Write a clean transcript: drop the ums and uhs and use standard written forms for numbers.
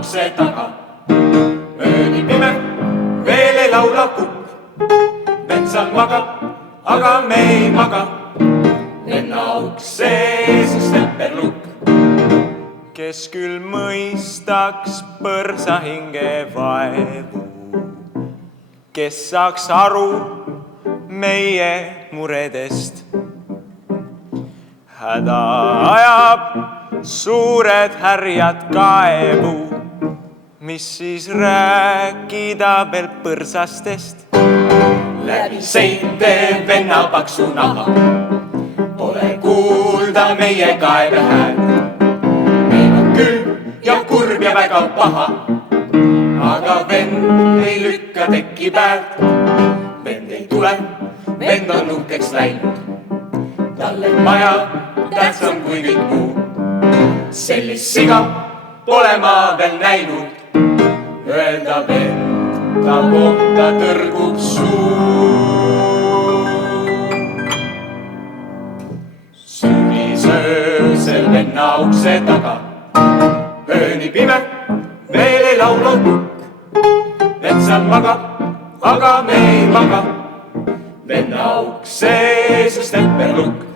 ukse taga. Ööni pime, veel ei laula kukk. Vend seal magab, aga me ei maga. Venna ukse sees temperlukk. Kes küll mõistaks põrsa hinge vaevu, kes saaks aru meie muredest. Häda ajab suured härjad kaevu, mis siis rääkida veel põrsastest. Läbi seinte venna paksu naha, pole kuulda meie kaeve häält. Meil on külm ja kurb ja väga paha, aga vend ei lükka tekki päält. Vend ei tule, vend on uhkeks läinud, talle maja tähtsam kui kõik muu. Sellist siga pole ma veel näinud, öelda venda kohta tõrgub suu. Sügisöösel venna ukse taga, ööni pime, veel ei laula kukk. Vend seal magab, aga me ei maga. Venna ukse sees temperlukk.